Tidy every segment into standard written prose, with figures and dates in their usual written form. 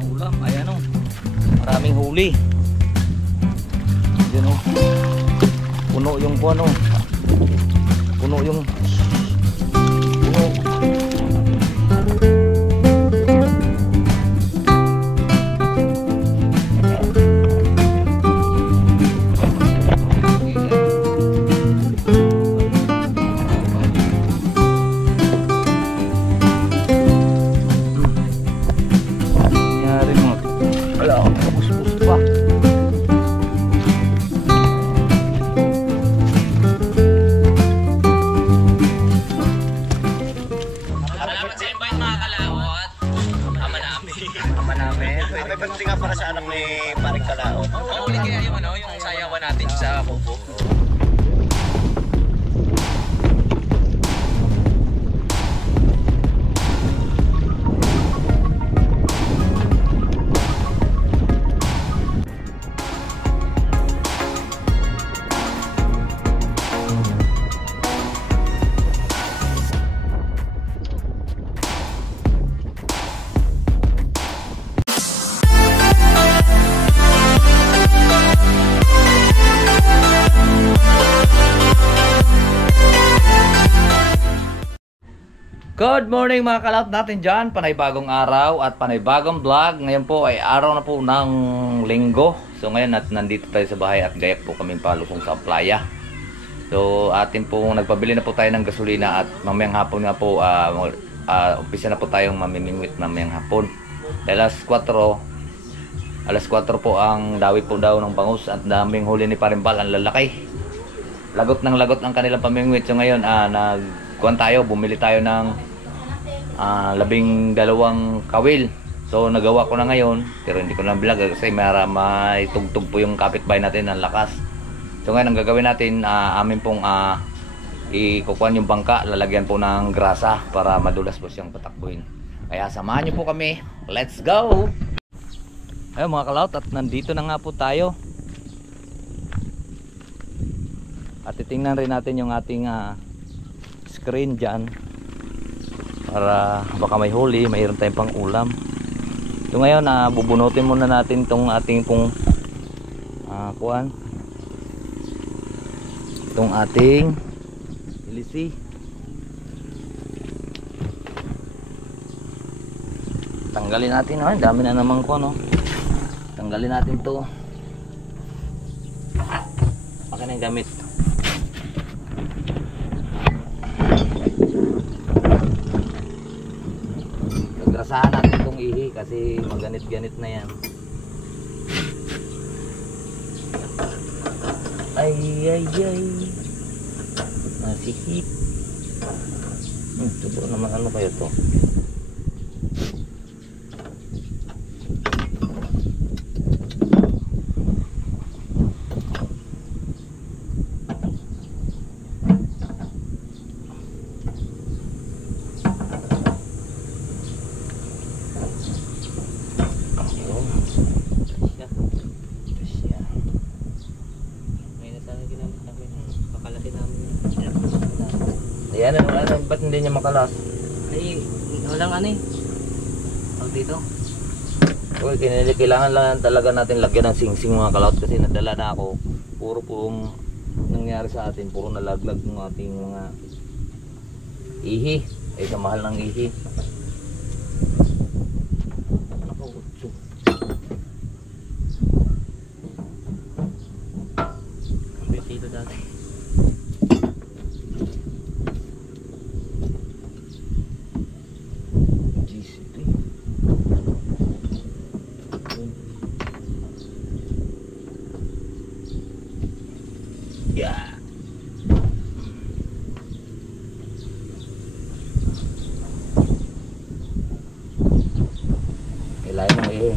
pang ulam. Ayan o. Maraming huli. Ayan o. Puno yung kuano. Puno yung puno. Good morning mga kalaot natin dyan. Panay-bagong araw at panay-bagong vlog. Ngayon po ay araw na po ng linggo. So ngayon nandito tayo sa bahay at gayak po kami palusong sa playa. So atin po nagpabili na po tayo ng gasolina at mamayang hapon nga po umpisa na po tayong mamimingwit mamayang hapon. Alas 4 po ang dawi po daw ng bangus at daming huli ni Parimbal, ang lalaki. Lagot ang kanilang pamingwit. So ngayon nagkuhan tayo, bumili tayo ng 12 kawil. So nagawa ko na ngayon, pero hindi ko na vlog kasi may tugtog po yung kapitbahay natin ng lakas. So ngayon ang gagawin natin, amin pong ikukuhan yung bangka, lalagyan po ng grasa para madulas po siyang patakbuhin. Kaya samahan niyo po kami, let's go! Ayun mga kalaot, at nandito na nga po tayo. At titingnan rin natin yung ating screen dyan para baka may huli, mayroon tayong pang ulam. So ngayon bubunutin muna natin tong ating pong kuan, itong ating ilisi. Tanggalin natin, dami na naman ko, no? Tanggalin natin to. Akin ang gamit. Grasahan natin itong ihi kasi maganit-ganit na yan. Ay nasikip. Siguro naman ano kayo to. Ayan, ba't hindi niya makalas? Ay, walang dito. Uy, kailangan lang talaga natin lagyan ng singsing mga kalaot kasi nadala na ako. Puro pong nangyari sa atin, puro nalaglag ng ating mga ihi. Ay, sa mahal ng ihi. Dito dati. Kailangan mo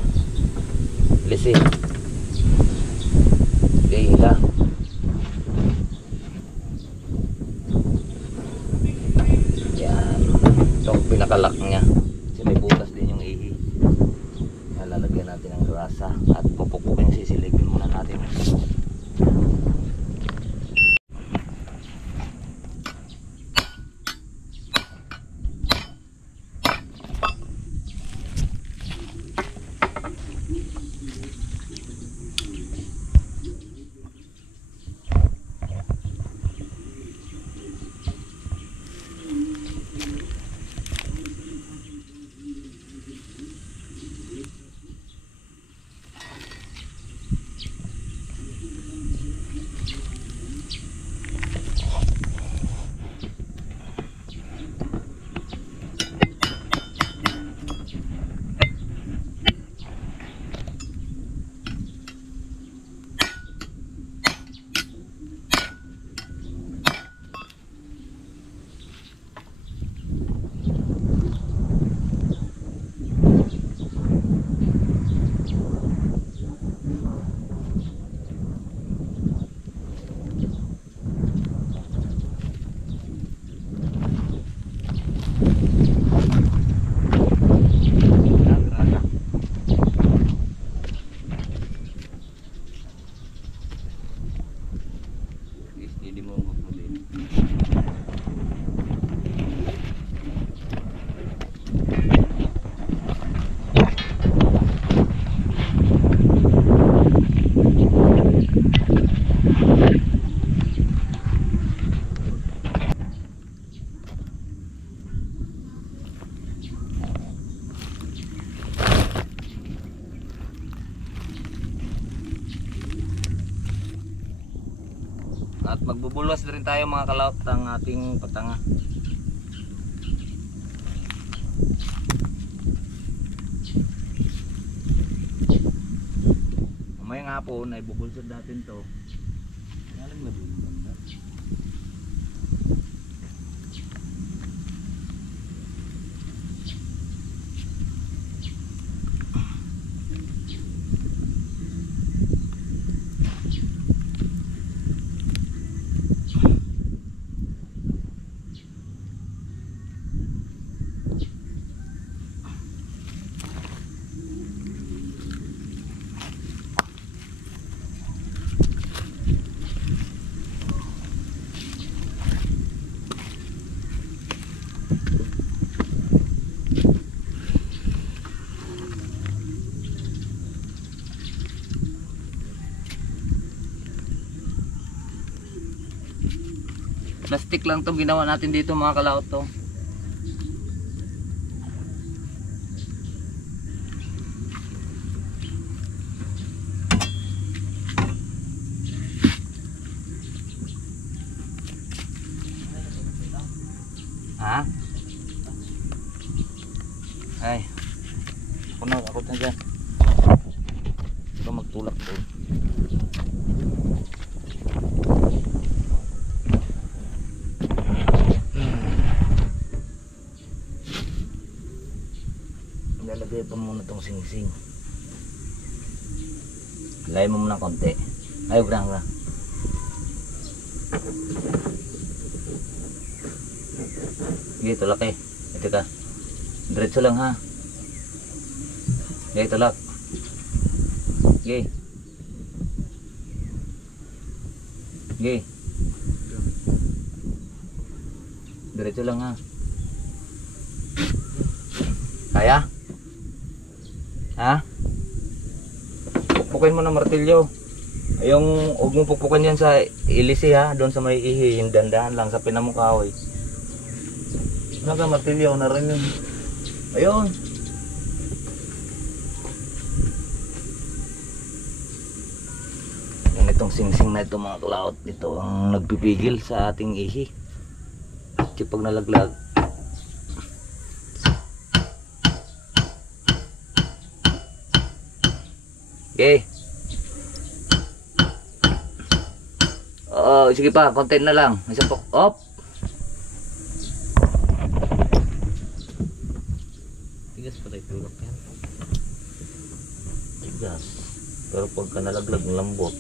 lisi. Hila. Yan. Itong pinakalak niya. Kasi may butas din yung ihi. Lalagyan natin ng grasa at pupupukin, sisilipin muna natin. at magbubulas rin tayo mga kalaot ng ating patanga. Mamayang hapon ay bubulsod natin to. Alam na bunda. Plastic lang to ginawa natin dito mga kalaot to. Ha? Ay. Ako na dyan. Ito magtulak to. Lalagay pa muna tong singsing. Lagay mo muna konti. Ayaw na. Sige, tulak eh. Ito ka. Diretso lang ha. Sige, tulak. Sige. Sige. Diretso lang ha. Kaya? Ha? Pukpukin mo ng martilyo. Yung huwag mo pukpukin yan sa ilisi ha. Doon sa may ihi. Yung dandahan lang sa pinamukahoy. Martilyo na rin yun. Ayun. Yan itong singsing na ito mga kalaot. Ito ang nagpipigil sa ating ihi. Kasi pag nalaglag. Okay. Oh, sige pa, konti na lang. Isang pok. Op. Tigas pa tayo tulak yan. Tigas. Pero pagka nalaglag ng lambot.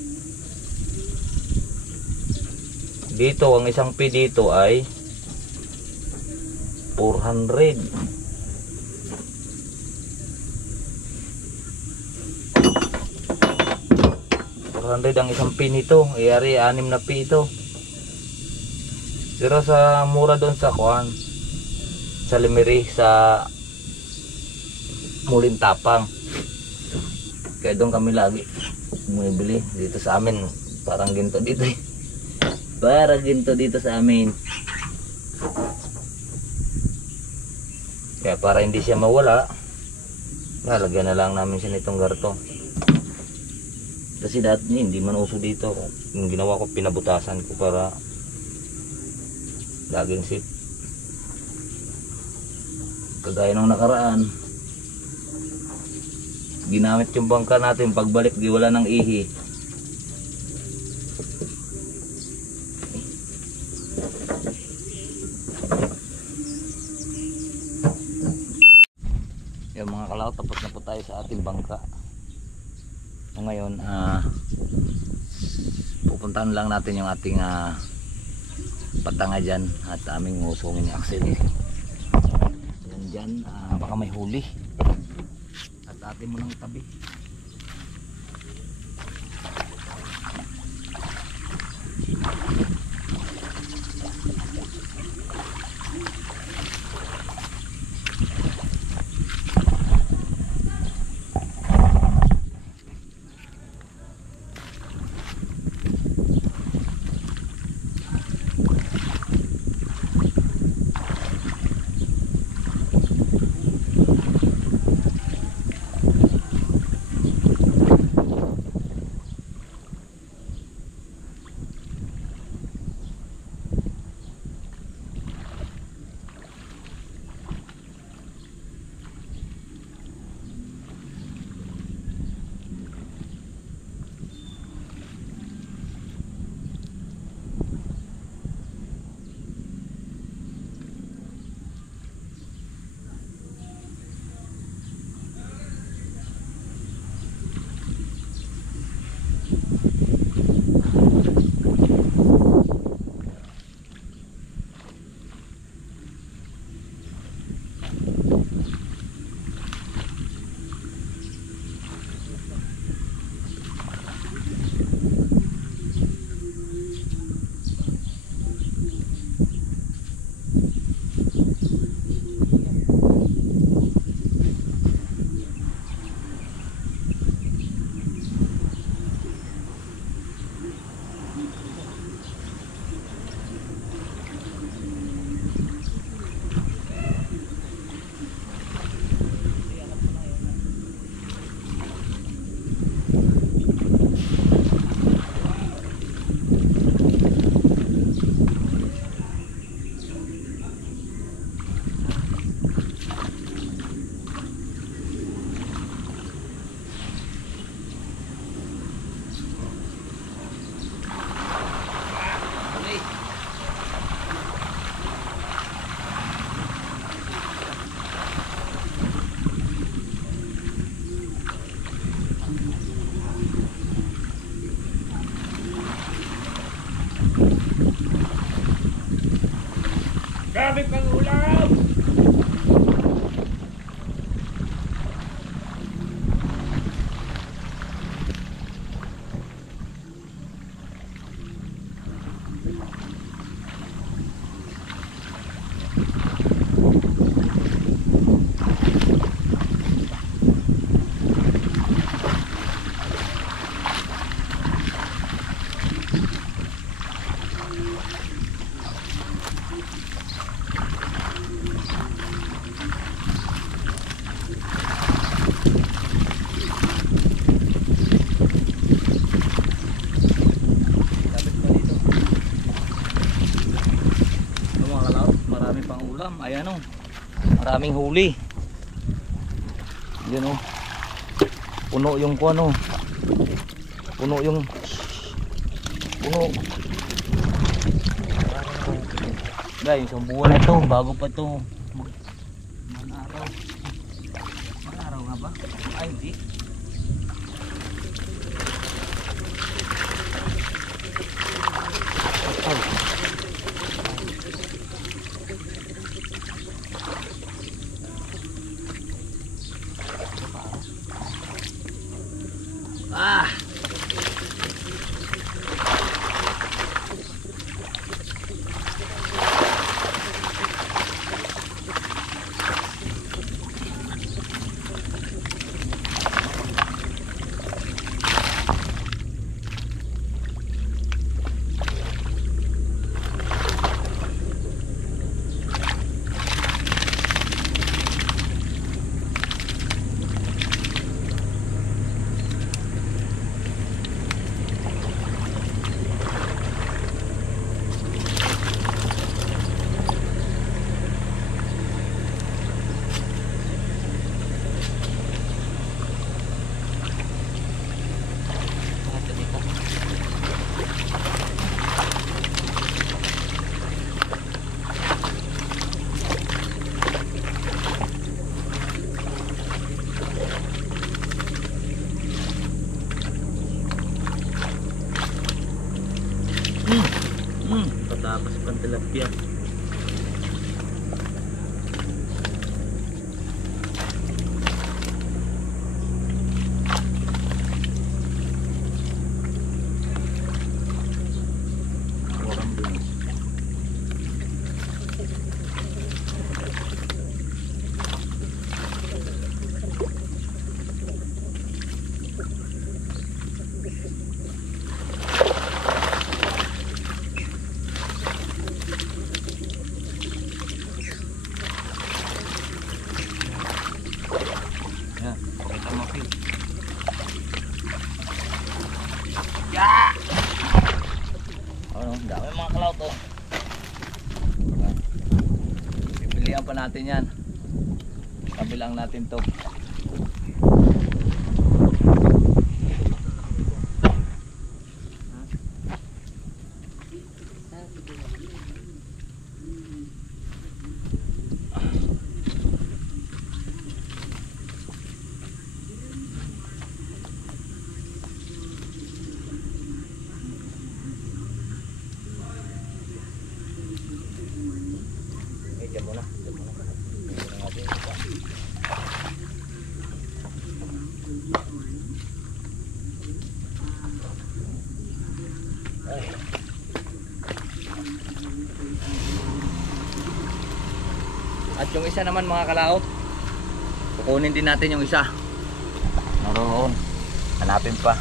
Dito, ang isang pi dito ay 400. 400 ang isang pin nito. Iyari 6 na pi ito. Pero sa mura doon sa kuan, sa Limeri, sa Mulintapang. Kaya doon kami lagi bumibili. Dito sa amin parang ginto dito eh. Parang ginto dito sa amin. Kaya para hindi siya mawala, lalagyan na lang namin siya nitong garto. Kasi dati hindi man uso dito. Yung ginawa ko, pinabutasan ko para laging sit. Kagaya nung nakaraan, ginamit yung bangka natin, pagbalik di wala ng ihi. Yung mga kalaw, tapos na po tayo sa ating bangka. So ngayon, pupuntahan lang natin yung ating patanga dyan at aming ngusungin yung axle. Yan dyan, baka may huli. At atin mo ng tabi. Maraming huli. Yun oh. Puno yung kuno. Puno yung puno. Guys, isang buwan na ito bago pa ito manaraw. Manaraw nga ba? Ay hindi. Ah. Patakas pang tilapia. Ano, dami mga kalaw to. Pipilihan pa natin yan. Kabilang natin to. Diyan muna. At yung isa naman mga kalaot, kukunin din natin yung isa. Naroon. Hanapin pa.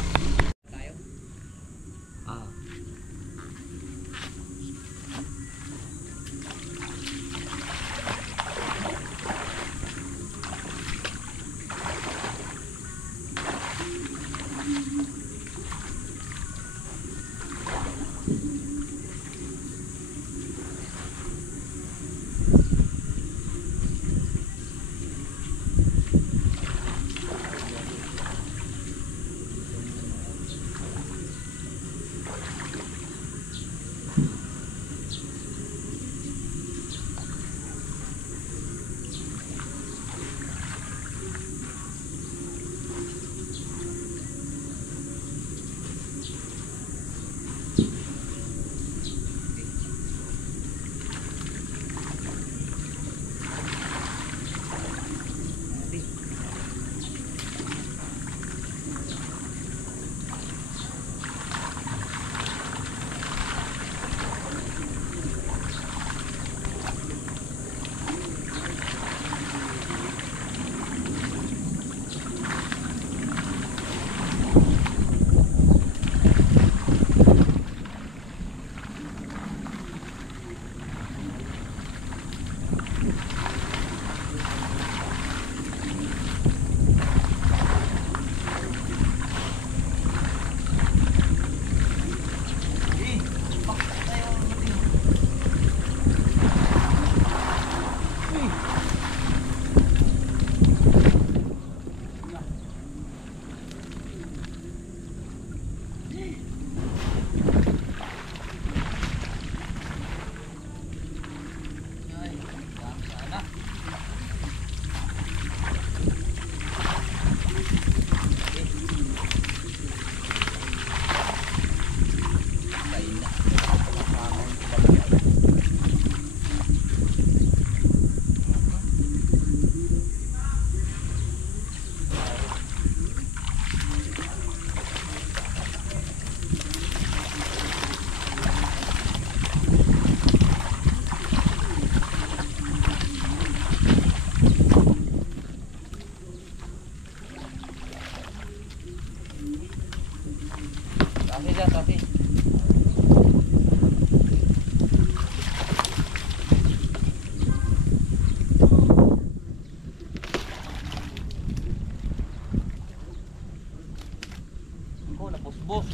Boss.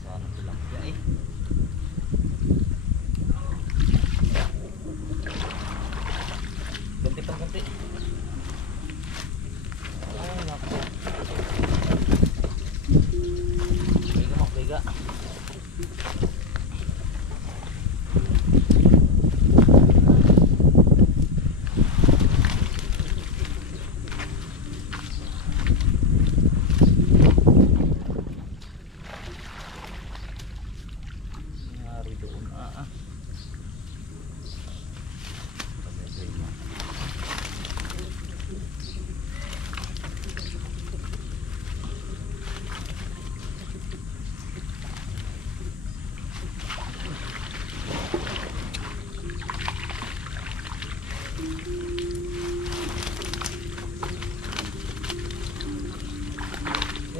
Sana tilapia eh. Ganti pang ganti. Ay, naku. Biga mo, biga. Nangyari doon,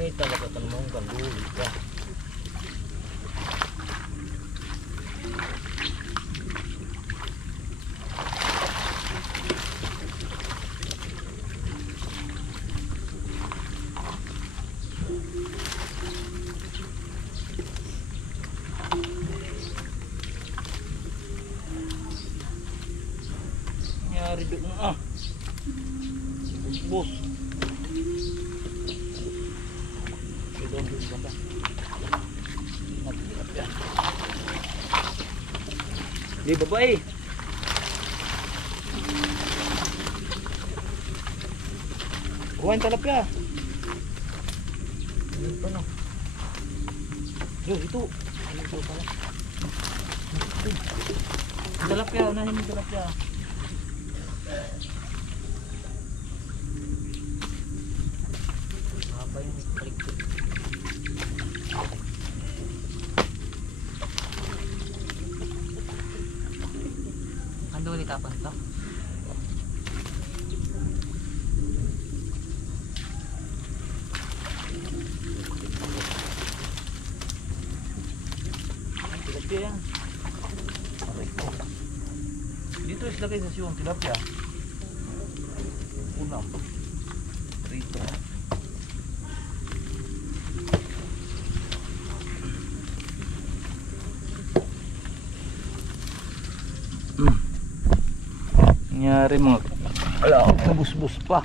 Ini talaga tanong ganduli ka. Nangyari doon bus. Doon banda. Nagtilap yan. Di babae. Kuhain talapya. Ano pa no? Yo, ito. Ano ito pala? Talapya, unahin mo talapya. Apa yung palikpik? Ando ulit tapan to? Tilapia yan. Dito is lagay sa siyong tilapia. Unang rito. Nangyari mga nabusbus pa.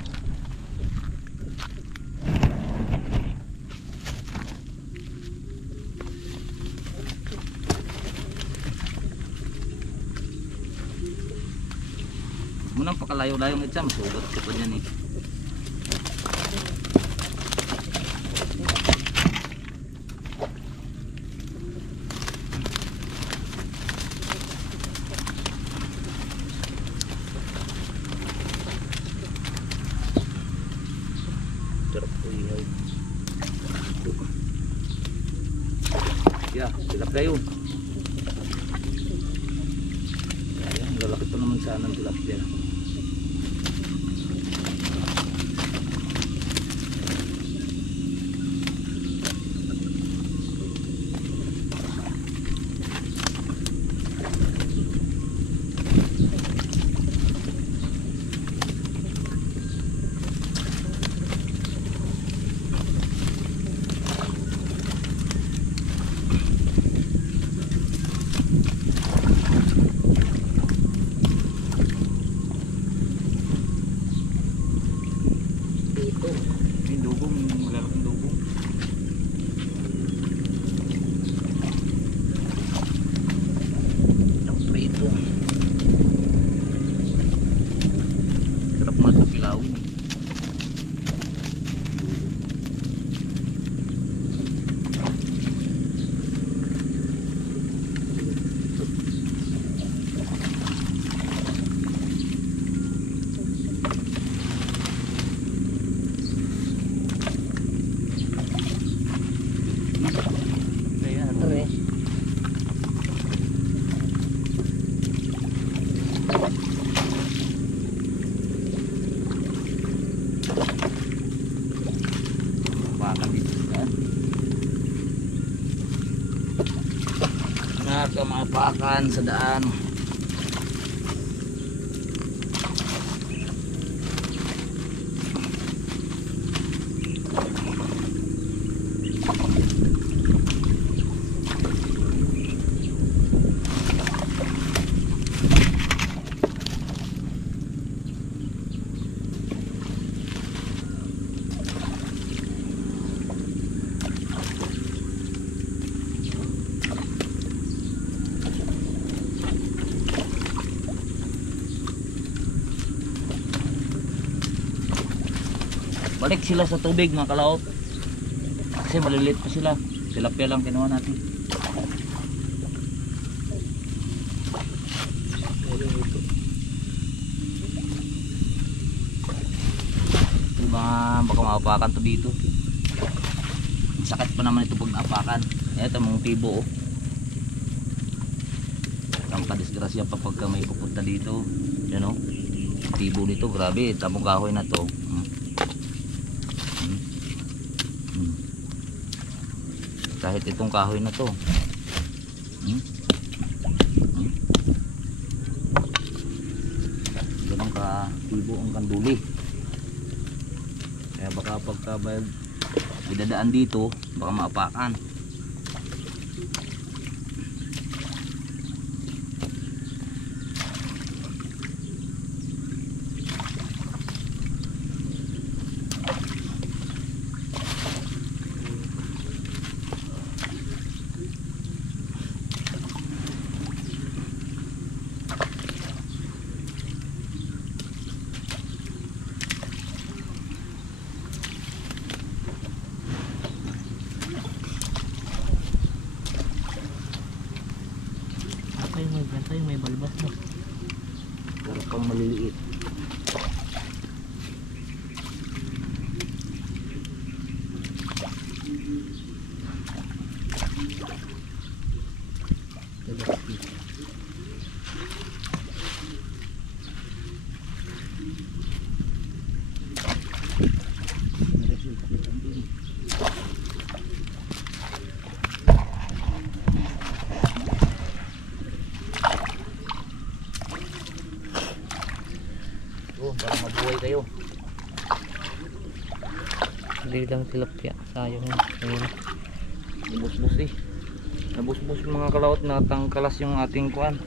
Munang pakalayo-layong itsam, sugat ko pa niyan eh. Sarap po ihaw. Yeah, tilapia yun. Ayan, lalaki pa naman sana ng tilapia. Yung dugong, malalaking dugong. Prito. Sarap mga kilawin. Nakamapakan sa daan. Balik sila sa tubig mga kalaot. Kasi maliliit pa sila. Tilapia lang kinuha natin. Diba, baka maapakan to dito. Sakit pa naman ito pag naapakan. Ito mong tibo oh. Ang kadisgrasya pa pagka may pupunta dito. Yan oh. Tibo nito, grabe. Tamong kahoy na to. Kahit itong kahoy na to. Ganun ka tibo ang kanduli. Kaya baka pagka idadaan dito, baka maapakan. May balbas mo. Para pang maliliit. Para mabuhay kayo. Hindi lang tilapia, sayang yun. Nabusbus eh. Nabusbus mga kalaot, natangkalas yung ating kuan.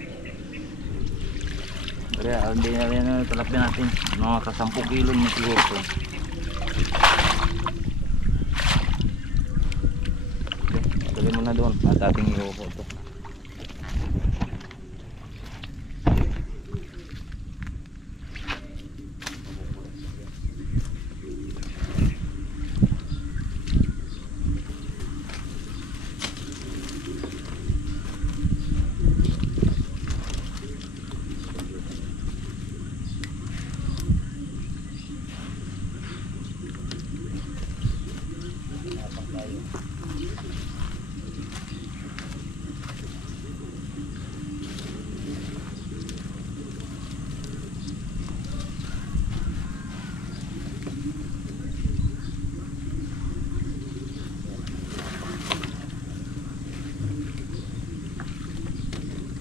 Kaya hindi na rin tilapia natin. Mga ka-10 kilo na siguro to. Okay, tuloy mo na doon at ating iupo to.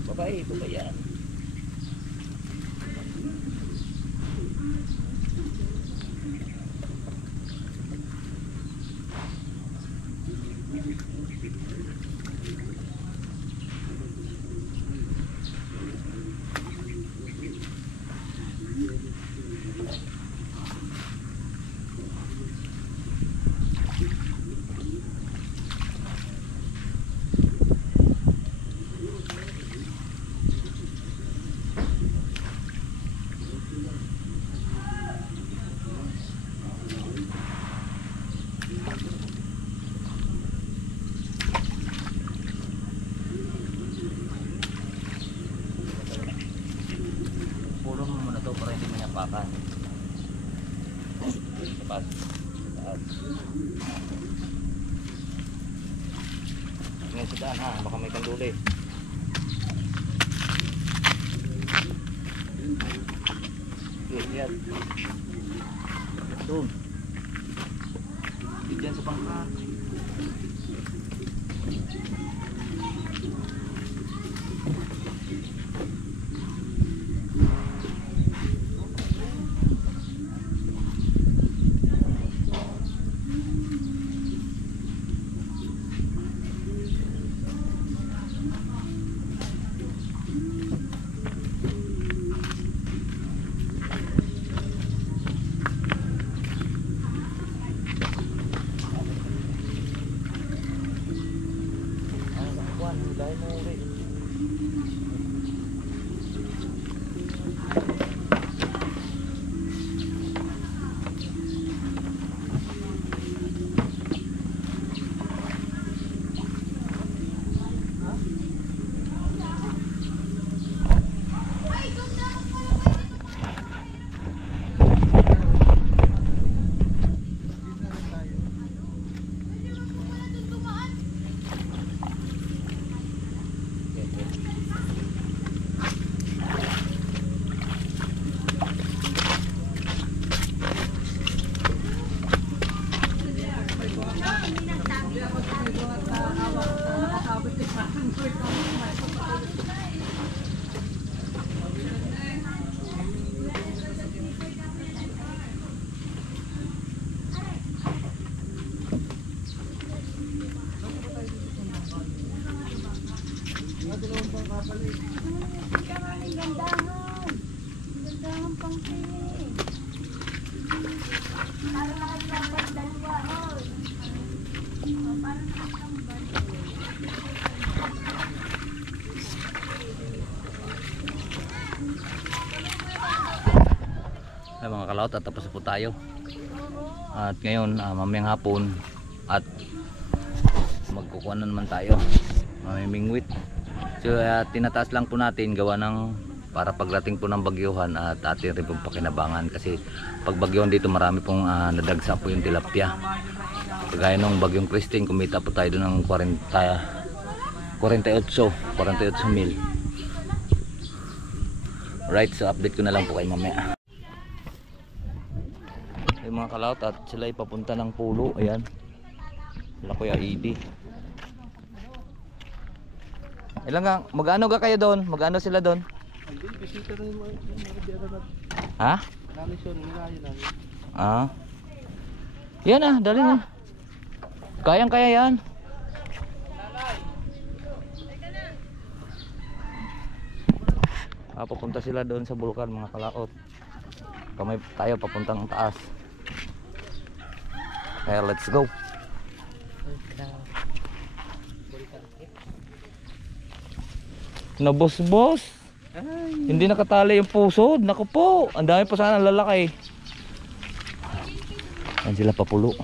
Babae, babayan. Para hindi manyapakan. Tapas. Taas. Ngayon sa daan ha, baka may kanduli. Yan. Doon. Diyan sa bangka. Ay mga kalaot, at tapos po tayo. At ngayon, mamayang hapon at magkukuha na naman tayo. Mamimingwit. So tinataas lang po natin gawa ng para pagdating po ng bagyuhan at atin rin pong pakinabangan. Kasi pag bagyuhan dito marami pong nadagsa po yung tilapia. Kagaya nung bagyong Christine, kumita po tayo doon ng 48 mil. Right, so update ko na lang po kayo mamaya. Yung mga kalaot at sila ay papunta ng pulo. Ayan, sila Kuya Edie. Ilang nga, mag-ano ka kayo doon? Mag-ano sila doon? Ha? Yan ah, dali na. Kayang kaya yan. Papunta sila doon sa bulkan mga kalaot. Kamay tayo papuntang taas. Kaya let's go. Na boss. Hindi nakatali yung pusod. Naku po, ang dami pa sana lalaki. Yan sila papulo.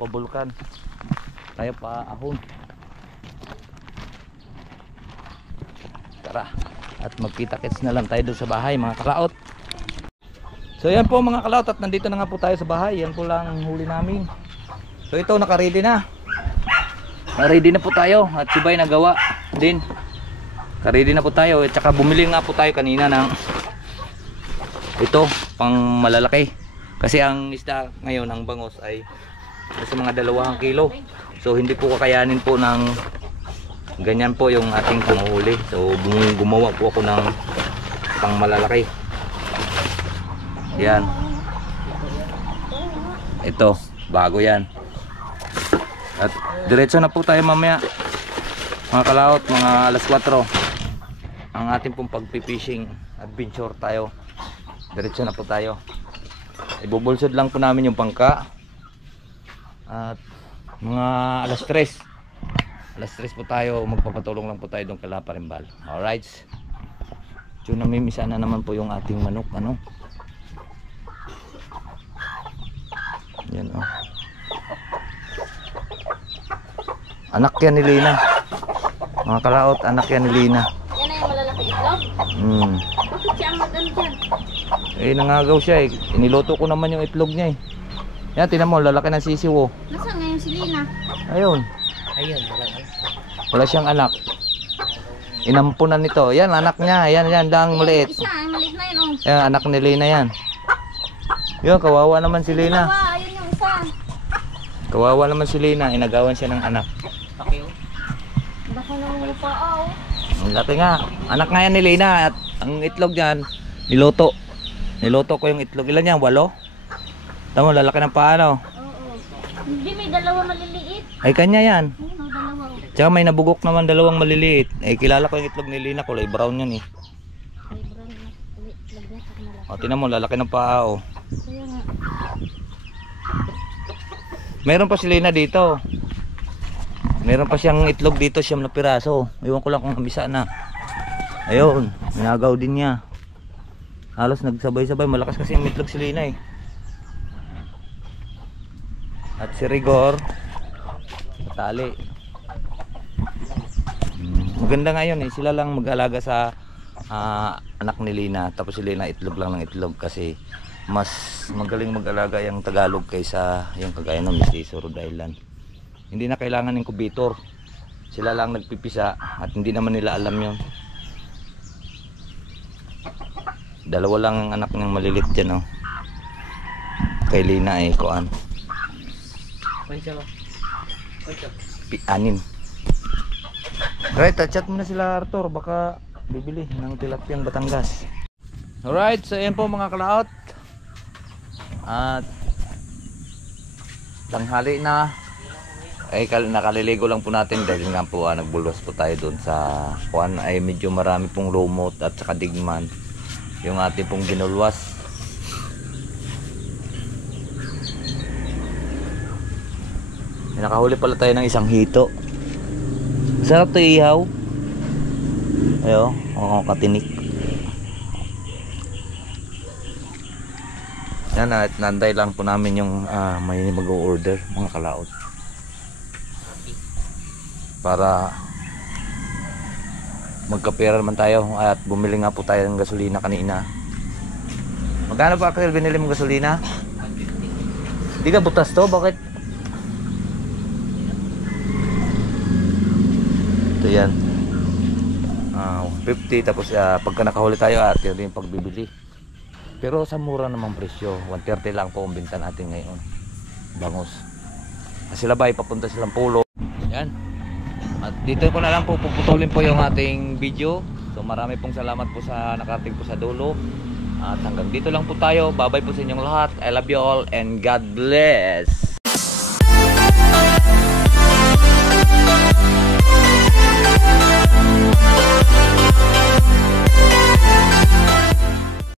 Pabulkan. Tayo pa ahon. Tara. At magkita-kits na lang tayo doon sa bahay mga kalaot. So yan po mga kalaot, at nandito na nga po tayo sa bahay. Yan po lang ang huli namin. So ito naka-ready na. Na-ready na po tayo. At si Bay nagawa din. Ready na po tayo. At saka bumili nga po tayo kanina ng ito pang malalaki. Kasi ang isda ngayon ng bangos ay nasa mga 2 kilo. So hindi po kakayanin po ng ganyan po yung ating panguhuli. So gumawa po ako ng pang malalaki. Yan. Ito, bago yan. At diretso na po tayo mamaya. Mga kalaot, mga alas 4. Ang ating pong pagpipishing adventure tayo. Diretso na po tayo. Ibubulsod lang po namin yung pangka. At mga alas 3. Alas 3 po tayo, magpapatulong lang po tayo doon kala Parimbal. Alright. So namimisa na naman po yung ating manok, ano. Yan oh. Anak yan ni Lina. Mga kalaot, anak yan ni Lina. Yan na yung malalaki itlog? Bakit siya ang mag-ano dyan? Nangagaw siya eh. Iniluto ko naman yung itlog niya eh. Yan, tinan mo, lalaki ng sisiw oh. Nasaan ngayon si Lina? Ayun. Wala siyang anak. Inampunan nito. Yan, anak niya. Yan lang maliit. Isa, ay maliit na yun oh. Yan, anak ni Lina yan. Yun, kawawa naman si Lina. Dalawa, ayun yung isa. Kawawa naman si Lina. Inagawan siya ng anak. Baka naman yung paa oh. Ang laki nga. Anak nga yan ni Lina. At ang itlog niyan, niluto. Niluto ko yung itlog. Ilan yan? 8? Tama, lalaki ng paano. Oo. Hindi, may 2 maliliit. Ay, kanya yan. Ayun oh, 2 oh. Tsaka may nabugok naman 2 maliliit. Kilala ko yung itlog ni Lina. Kulay brown yan eh. Ay, brown na itlog niya, saka malaki. O, tinan mo, lalaki ng paa oh. Kaya nga. Meron pa si Lina dito. Meron pa siyang itlog dito, 9 na piraso. Iwan ko lang kung namisa na. Ayun, minagaw din niya. Halos nagsabay-sabay. Malakas kasi yung itlog si Lina eh. At si Rigor, tali. Maganda ngayon eh. Sila lang mag-alaga sa anak ni Lina. Tapos si Lina itlog lang ng itlog kasi mas magaling mag-alaga yung Tagalog kaysa yung kagaya ng Mestizo Rhode Island. Hindi na kailangan ng incubator. Sila lang nagpipisa at hindi naman nila alam yun. 2 lang ang anak ng malilit dyan oh. Kay Lina eh, kuan. 6. Right, chat mo na sila Arthur. Baka bibili ng tilapiyang Batangas. Alright, so yan po mga kalaot. At tanghali na. Ay nakaliligo lang po natin dahil nga po nagbulwas po tayo doon sa kuan ay medyo marami pong lumot at saka digman yung ating pong ginulwas. Nakahuli pala tayo ng isang hito. Sarap to ihaw. Ayo, katinik. Yan, at nantay lang po namin yung may mag-o-order, mga kalaot. Para magkapera naman tayo at bumili nga po tayo ng gasolina kanina. Magkano pa Axel binili mong gasolina? 150. Di ka butas to? Bakit? Ito yan. 150 tapos pagka nakahuli tayo at yun yung pagbibili. Pero sa mura namang presyo. 130 lang po ang binta natin ngayon. Bangus. Sila ba papunta silang Pulo. Yan. At dito ko na lang po puputulin po yung ating video. So marami pong salamat po sa nakarating po sa dulo. At hanggang dito lang po tayo. Bye-bye po sa inyong lahat. I love you all and God bless.